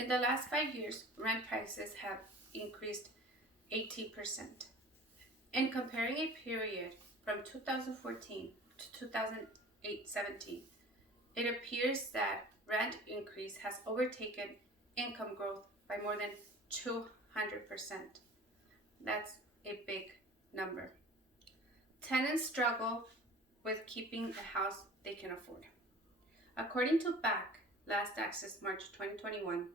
In the last 5 years, rent prices have increased 18%. In comparing a period from 2014 to 2017, it appears that rent increase has overtaken income growth by more than 200%. That's a big number. Tenants struggle with keeping a house they can afford. According to BAC, last access March 2021,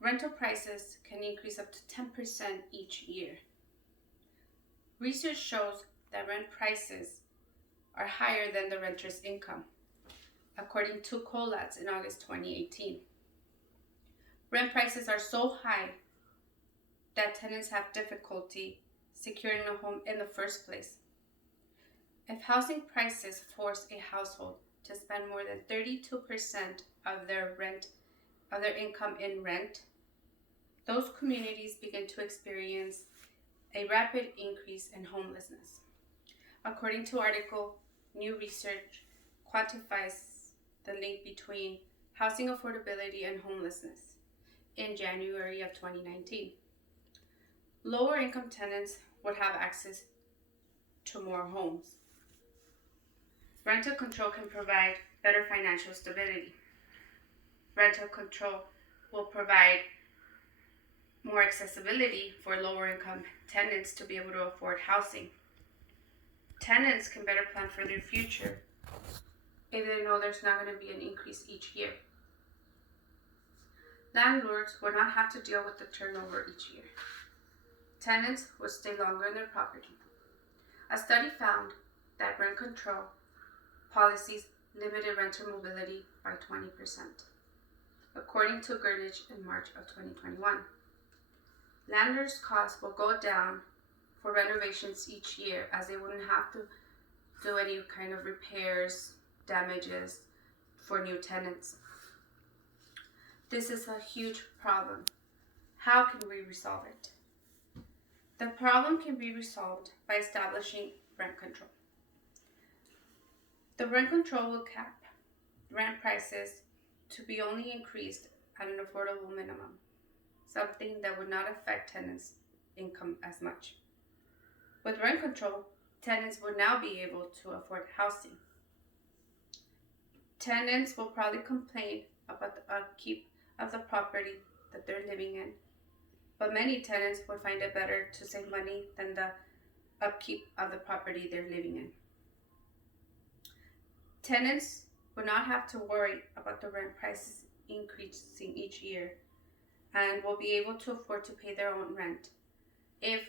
rental prices can increase up to 10% each year. Research shows that rent prices are higher than the renter's income, according to COLADS in August 2018. Rent prices are so high that tenants have difficulty securing a home in the first place. If housing prices force a household to spend more than 32% of their income in rent, those communities begin to experience a rapid increase in homelessness. According to article, new research quantifies the link between housing affordability and homelessness in January of 2019. Lower income tenants would have access to more homes. Rental control can provide better financial stability. Rental control will provide more accessibility for lower income tenants to be able to afford housing. Tenants can better plan for their future if they know there's not going to be an increase each year. Landlords will not have to deal with the turnover each year. Tenants will stay longer in their property. A study found that rent control policies limited renter mobility by 20%, according to Greenwich in March of 2021. Landlords' costs will go down for renovations each year, as they wouldn't have to do any kind of repairs, damages for new tenants. This is a huge problem. How can we resolve it? The problem can be resolved by establishing rent control. The rent control will cap rent prices to be only increased at an affordable minimum, something that would not affect tenants' income as much. With rent control, tenants would now be able to afford housing. Tenants will probably complain about the upkeep of the property that they're living in, but many tenants would find it better to save money than the upkeep of the property they're living in. Tenants would not have to worry about the rent prices increasing each year and will be able to afford to pay their own rent if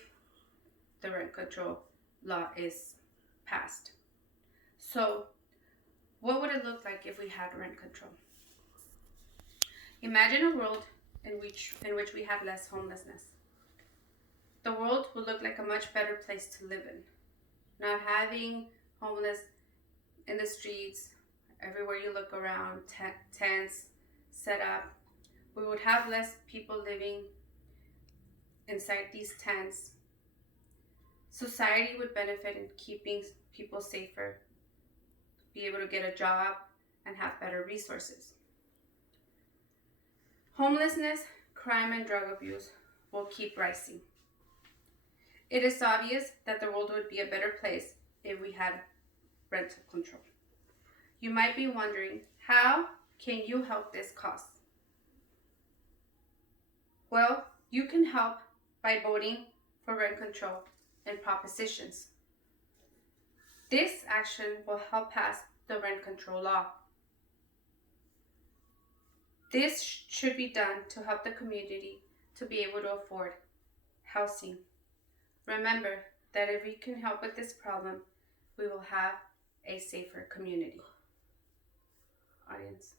the rent control law is passed. So, what would it look like if we had rent control? Imagine a world in which we have less homelessness. The world would look like a much better place to live in. Not having homeless in the streets, everywhere you look around, tents set up. We would have less people living inside these tents. Society would benefit in keeping people safer, be able to get a job, and have better resources. Homelessness, crime, and drug abuse will keep rising. It is obvious that the world would be a better place if we had rental control. You might be wondering, how can you help this cause? Well, you can help by voting for rent control and propositions. This action will help pass the rent control law. This should be done to help the community to be able to afford housing. Remember that if we can help with this problem, we will have a safer community. Audience.